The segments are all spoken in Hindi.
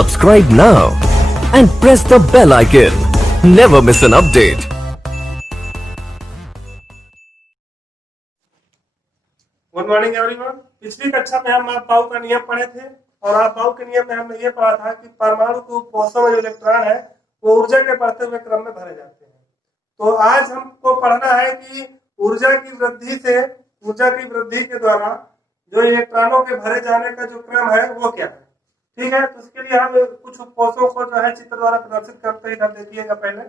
Subscribe now and press the bell icon. Never miss an update. Good morning everyone. पिछली कक्षा में हम आप का नियम पढ़े थे और आप के नियम में हमने ये पढ़ा था कि परमाणु के उपकोषों में जो इलेक्ट्रॉन है वो ऊर्जा के बढ़ते हुए क्रम में भरे जाते हैं। तो आज हमको पढ़ना है कि ऊर्जा की वृद्धि के द्वारा जो इलेक्ट्रॉनों के भरे जाने का जो क्रम है वो क्या है। ठीक है, तो इसके लिए हम कुछ उपकोषों को जो है चित्र द्वारा प्रदर्शित करते हैं। इधर देखिएगा, पहले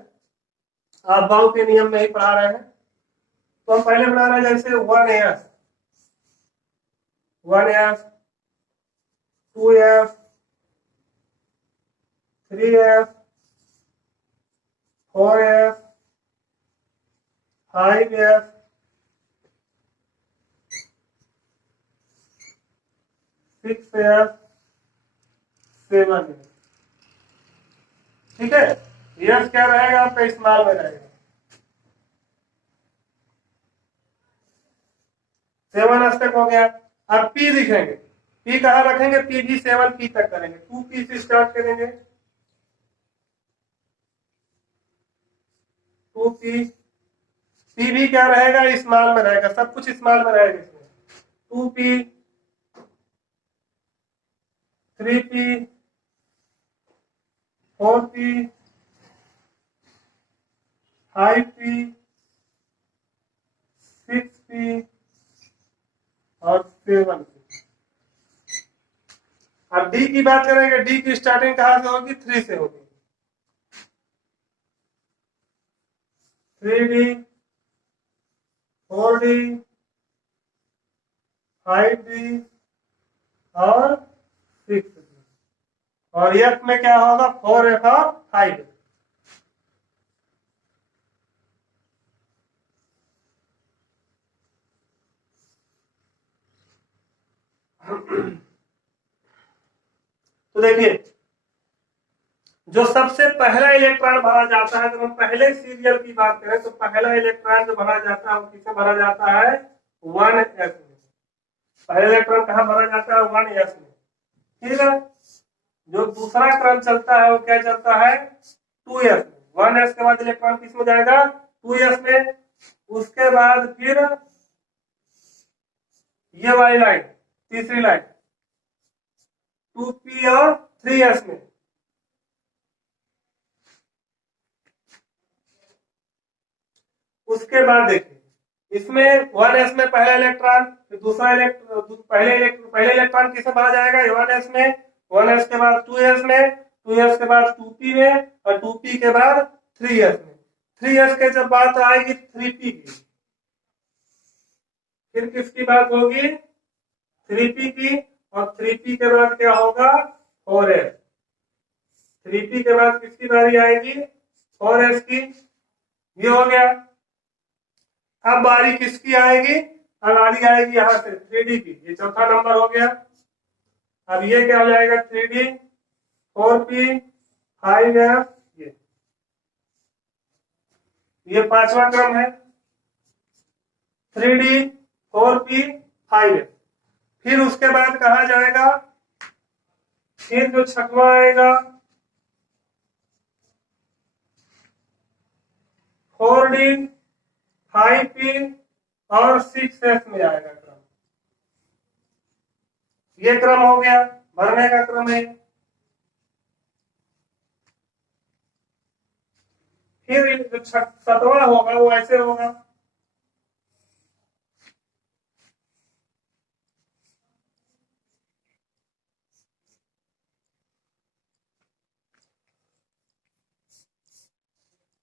आप बाउ के नियम में ही पढ़ा रहे हैं। तो हम पहले बना रहे हैं जैसे 1s 2s 3s 4s 5s 6s 7s। ठीक है, यस क्या रहेगा आपका इस्तेमाल में रहेगा। 7s तक हो गया। अब पी लिखेंगे, पी कहाँ रखेंगे, पी भी 7p तक करेंगे। 2p से स्टार्ट करेंगे, 2p पी भी क्या रहेगा, इस्तेमाल में रहेगा, सब कुछ इस्तेमाल में रहेगा इसमें। 2p 3p 4p 5p 6p और 7p। अब डी की बात करेंगे, डी की स्टार्टिंग कहां से होगी, 3 से होगी। 3d 4d 5d और 6d। और एफ में क्या होगा, 4f और 5। तो देखिए, जो सबसे पहला इलेक्ट्रॉन भरा जाता है, जब हम पहले सीरियल की बात करें तो पहला इलेक्ट्रॉन जो भरा जाता है वो किसे भरा जाता है, 1s में। पहला इलेक्ट्रॉन कहाँ भरा जाता है, 1s में। ठीक है, जो दूसरा क्रम चलता है वो क्या चलता है, 2s में। 1s के बाद इलेक्ट्रॉन किस में जाएगा, 2s में। उसके बाद फिर ये वाली लाइन, तीसरी लाइन 2p और 3s में। उसके बाद देखिए, इसमें 1s में पहला इलेक्ट्रॉन, फिर दूसरा पहले इलेक्ट्रॉन किसे भरा जाएगा, 1s में। 1s के बाद 2s में, 2s के बाद 2p में और 2p के बाद 3s में। 3s के जब बात आएगी 3p की, फिर किसकी बात होगी, 3p की। और 3p के बाद क्या होगा, 4s। 3p के बाद किसकी बारी आएगी, 4s की। ये हो गया। अब बारी किसकी आएगी, अब बारी आएगी यहां से 3d की। ये चौथा नंबर हो गया। अब ये क्या हो जाएगा, 3d 4p 5s। ये पांचवा क्रम है, 3d 4p 5s। फिर उसके बाद कहा जाएगा, फिर जो छठवां आएगा 4d 5p और 6s में आएगा क्रम। ये क्रम हो गया, भरने का क्रम है। फिर जो सातवां होगा वो ऐसे होगा,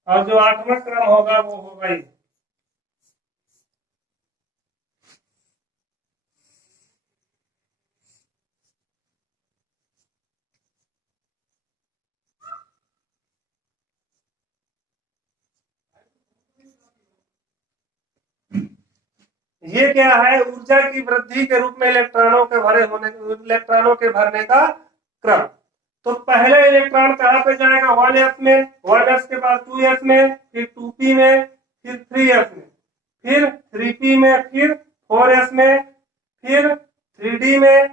और जो आठवां क्रम होगा वो होगा ये। ये क्या है, ऊर्जा की वृद्धि के रूप में इलेक्ट्रॉनों के भरने का क्रम। तो पहले इलेक्ट्रॉन कहां पे जाएगा, 1s में। 1s के बाद 2s में, फिर 2p में, फिर 3s में, फिर 3p में, फिर 4s में, फिर 3d में,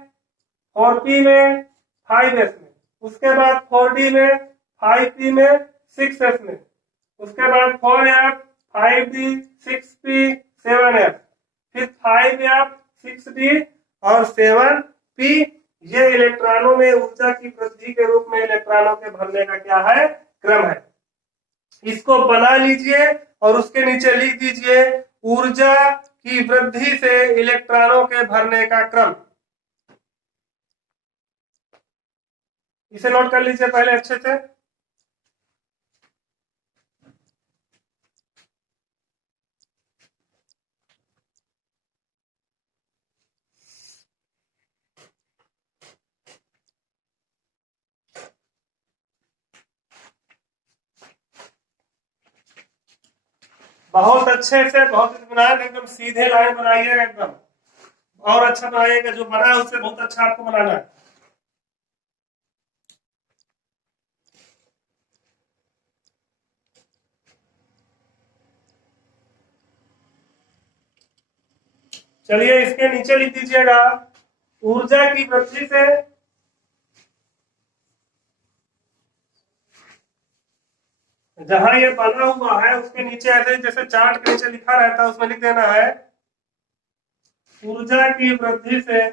4p में, 5s में। उसके बाद 4d में, 5p में, 6s में, उसके बाद 4f, 5d, 6p, 7f, फिर 5f, 6d और 7p। ये इलेक्ट्रॉनों में ऊर्जा की वृद्धि के रूप में इलेक्ट्रॉनों के भरने का क्या है, क्रम है। इसको बना लीजिए और उसके नीचे लिख दीजिए ऊर्जा की वृद्धि से इलेक्ट्रॉनों के भरने का क्रम। इसे नोट कर लीजिए पहले अच्छे से। बहुत अच्छे से, बहुत इत्मीनान, एकदम सीधे लाइन बनाइएगा, एकदम और अच्छा बनाइएगा। जो बना है उससे बहुत अच्छा आपको बनाना है। चलिए इसके नीचे लिख दीजिएगा ऊर्जा की वृद्धि से जहां ये बना हुआ है उसके नीचे ऐसे जैसे चार्ट के नीचे लिखा रहता है उसमें लिख देना है ऊर्जा की वृद्धि से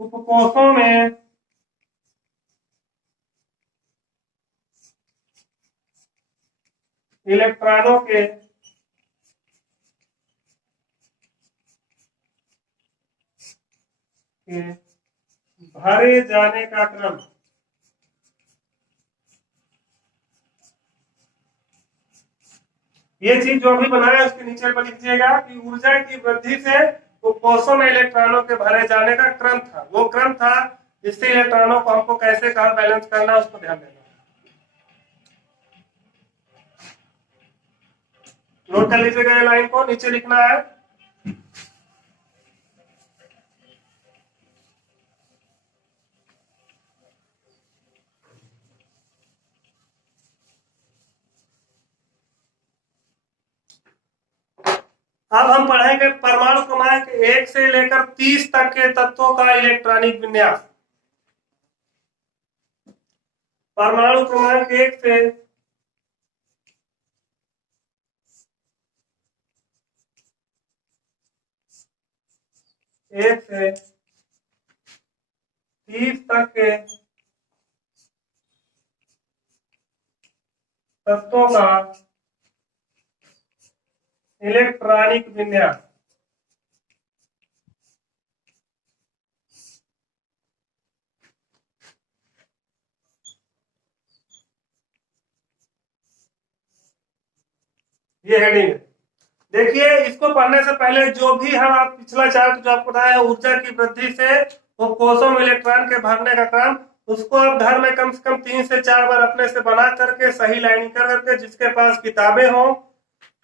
उपकोषों में इलेक्ट्रॉनों के भरे जाने का क्रम। ये चीज जो अभी बनाया उसके नीचे पर लिखिएगा कि ऊर्जा की वृद्धि से उपकोषों में इलेक्ट्रॉनों के भरे जाने का क्रम था। वो क्रम था जिससे इलेक्ट्रॉनों को हमको कैसे कहा बैलेंस करना, उसको ध्यान देना। नोट कर लीजिएगा, लाइन को नीचे लिखना है। अब हम पढ़ेंगे परमाणु क्रमांक 1 से लेकर 30 तक के तत्वों का इलेक्ट्रॉनिक विन्यास। परमाणु क्रमांक 1 से 30 तक के तत्वों का इलेक्ट्रॉनिक विन्यास। ये हेडिंग है। देखिए इसको पढ़ने से पहले जो भी हम आप पिछला चार्ट जो आपको बताया ऊर्जा की वृद्धि से उपकोषों में इलेक्ट्रॉन के भरने का क्रम, उसको आप घर में कम से कम 3 से 4 बार अपने से बना करके सही लाइनिंग कर करके, जिसके पास किताबें हो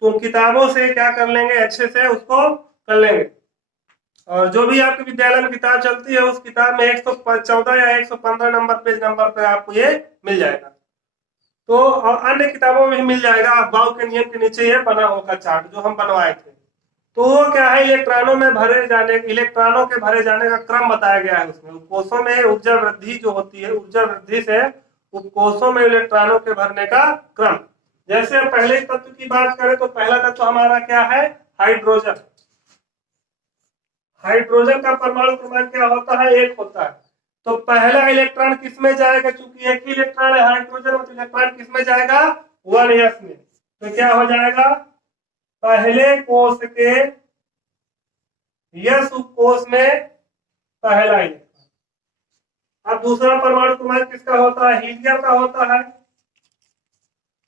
तो उन किताबों से क्या कर लेंगे, अच्छे से उसको कर लेंगे। और जो भी आपके विद्यालय में किताब चलती है उस किताब में 114 या 115 नंबर पेज नंबर पे आपको ये मिल जाएगा। तो और अन्य किताबों में भी मिल जाएगा। अफबाउ के नियम के नीचे ये बना होगा चार्ट जो हम बनवाए थे। तो वो क्या है, इलेक्ट्रॉनों में भरे जाने, इलेक्ट्रॉनों के भरे जाने का क्रम बताया गया है उसमें। उपकोषों में ऊर्जा वृद्धि जो होती है, ऊर्जा वृद्धि से उपकोषों में इलेक्ट्रॉनों के भरने का क्रम। जैसे हम पहले तत्व की बात करें तो पहला तत्व हमारा क्या है, हाइड्रोजन। हाइड्रोजन का परमाणु क्रमांक क्या होता है, 1 होता है। तो पहला इलेक्ट्रॉन किसमें जाएगा, क्योंकि एक ही इलेक्ट्रॉन है हाइड्रोजन में, तो इलेक्ट्रॉन किसमें जाएगा, 1s में। तो क्या हो जाएगा, पहले कोष के यस उपकोष में पहला इलेक्ट्रॉन। अब दूसरा परमाणु क्रमांक किसका होता है, हीलियम का होता है।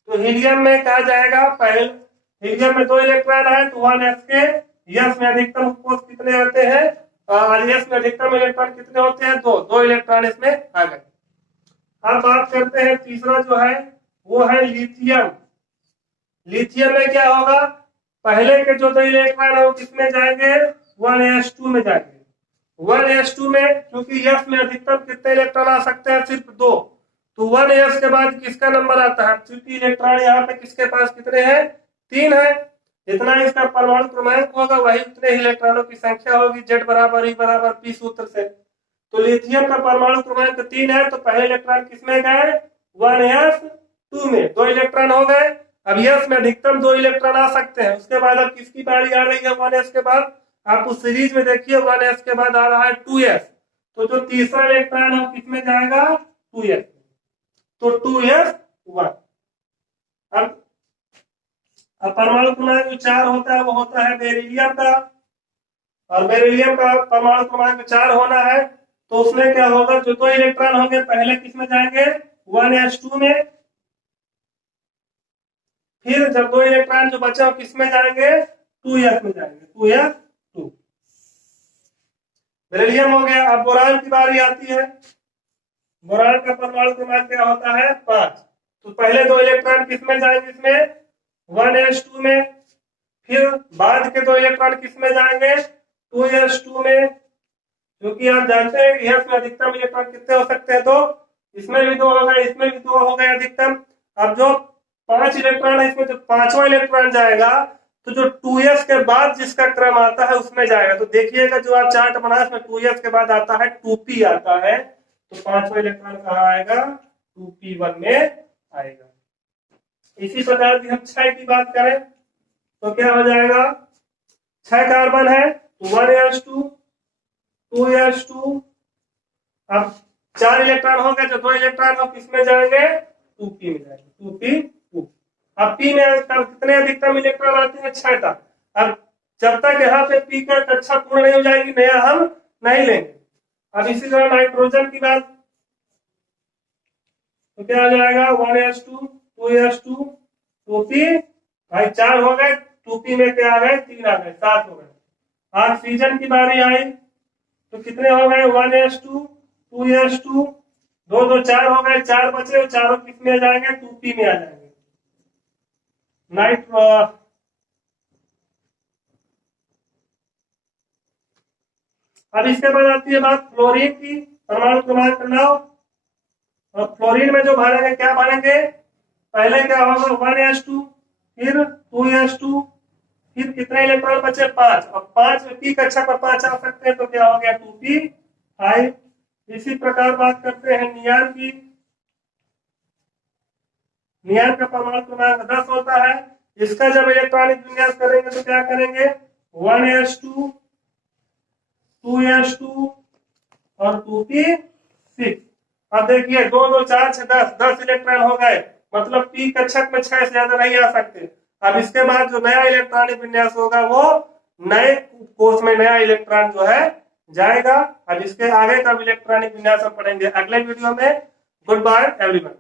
तो हीलियम में क्या जाएगा, पहले हीलियम में 2 इलेक्ट्रॉन है तो 1s के यस में अधिकतम उपकोष कितने आते हैं, यस में अधिकतम इलेक्ट्रॉन कितने होते हैं, 2 इलेक्ट्रॉन इसमें आ गए। अब बात करते हैं तीसरा जो है वो है लिथियम। लिथियम में क्या होगा, पहले के जो 2 इलेक्ट्रॉन है वो किसमें जाएंगे, 1s2 में जाएंगे। 1s2 में क्योंकि यस में अधिकतम कितने इलेक्ट्रॉन आ सकते हैं, सिर्फ 2। तो 1s के बाद किसका नंबर आता है, क्योंकि इलेक्ट्रॉन यहाँ पे किसके पास कितने हैं, 3 है। जितना इसका परमाणु क्रमांक होगा वही उतने ही इलेक्ट्रॉनों की संख्या होगी। Z बराबर E बराबर P सूत्र से। तो लिथियम का परमाणु क्रमांक 3 है, तो पहले इलेक्ट्रॉन किसमें गए? 1s2 में 2 इलेक्ट्रॉन हो गए। अब यस में अधिकतम 2 इलेक्ट्रॉन आ सकते हैं। उसके बाद अब किसकी बारी आ रही है 1s के बाद? आप उस सीरीज में देखिए 1s के बाद आ रहा है 2s, तो जो तीसरा इलेक्ट्रॉन है किसमें जाएगा? 2s। तो 2s1। अब परमाणु क्रमांक जो 4 होता है वो होता है बेरिलियम का, और बेरिलियम का परमाणु क्रमांक 4 होना है, तो उसमें क्या होगा? जो 2 इलेक्ट्रॉन होंगे पहले किसमें जाएंगे? 1s2 में। फिर जब 2 इलेक्ट्रॉन जो बचे किसमें जाएंगे? 2s में जाएंगे, 2s2। बेरिलियम हो गया। अब बोरान की बारी आती है। बोरान का परमाणु क्रमांक क्या होता है? 5। तो पहले 2 इलेक्ट्रॉन किसमें जाएंगे? इसमें 1s2 में। फिर बाद के 2 इलेक्ट्रॉन किसमें जाएंगे? 2s2 में। क्योंकि आप जानते हैं कि यस में अधिकतम इलेक्ट्रॉन कितने हो सकते हैं? तो इसमें भी 2 हो गए, इसमें भी 2 हो गए अधिकतम। अब जो 5 इलेक्ट्रॉन है इसमें जो 5वां इलेक्ट्रॉन जाएगा, तो जो 2s के बाद जिसका क्रम आता है उसमें जाएगा। तो देखिएगा जो आप चार्ट बना इसमें 2s के बाद आता है 2p आता है, तो 5वां इलेक्ट्रॉन कहाँ आएगा? 2p1 में आएगा। इसी प्रकार की हम 6 की बात करें तो क्या हो जाएगा? 6 कार्बन है तो 1s2 2s2। अब 4 इलेक्ट्रॉन हो गए, जो 2 इलेक्ट्रॉन हो किसमें जाएंगे? 2p में जाएंगे, 2p2। अब p में कितने अधिकतम इलेक्ट्रॉन आते हैं? 6 का। अब जब तक यहाँ पे p का कक्षा पूर्ण नहीं हो जाएगी नया हम नहीं लेंगे। अब इसी तरह नाइट्रोजन की बात, तो क्या हो जाएगा? 1s2 2s2 2p। भाई 4 हो गए, 2p में क्या आ गए? 3 आ गए, 7 हो गए। ऑक्सीजन की बारी आई तो कितने हो गए? 1s2 2s2 2 2 4 हो गए, 4 बचे, चारों किसमें आ जाएंगे? 2p में आ जाएंगे। अब इसके बाद आती है बात फ्लोरीन की, परमाणु क्रमांक 9। और फ्लोरीन में जो भरेंगे क्या भरेंगे? पहले क्या होगा? 1s2 फिर 2s2 फिर कितने इलेक्ट्रॉन बचे? 5। और 5 में p कक्षा पर 5 आ सकते हैं, तो क्या हो गया? 2p5। इसी प्रकार बात करते हैं नियान की। नियान का परमाणु क्रमांक 10 होता है। इसका जब इलेक्ट्रॉनिक विन्यास करेंगे तो क्या करेंगे? 1s2 2s2 और 2p6। अब देखिए 2 2 4 6 10 इलेक्ट्रॉन हो गए, मतलब p कक्षक में 6 से ज्यादा नहीं आ सकते। अब इसके बाद जो नया इलेक्ट्रॉनिक विन्यास होगा वो नए कोष में नया इलेक्ट्रॉन जो है जाएगा। अब इसके आगे का इलेक्ट्रॉनिक विन्यास हम पढ़ेंगे अगले वीडियो में। Goodbye everyone.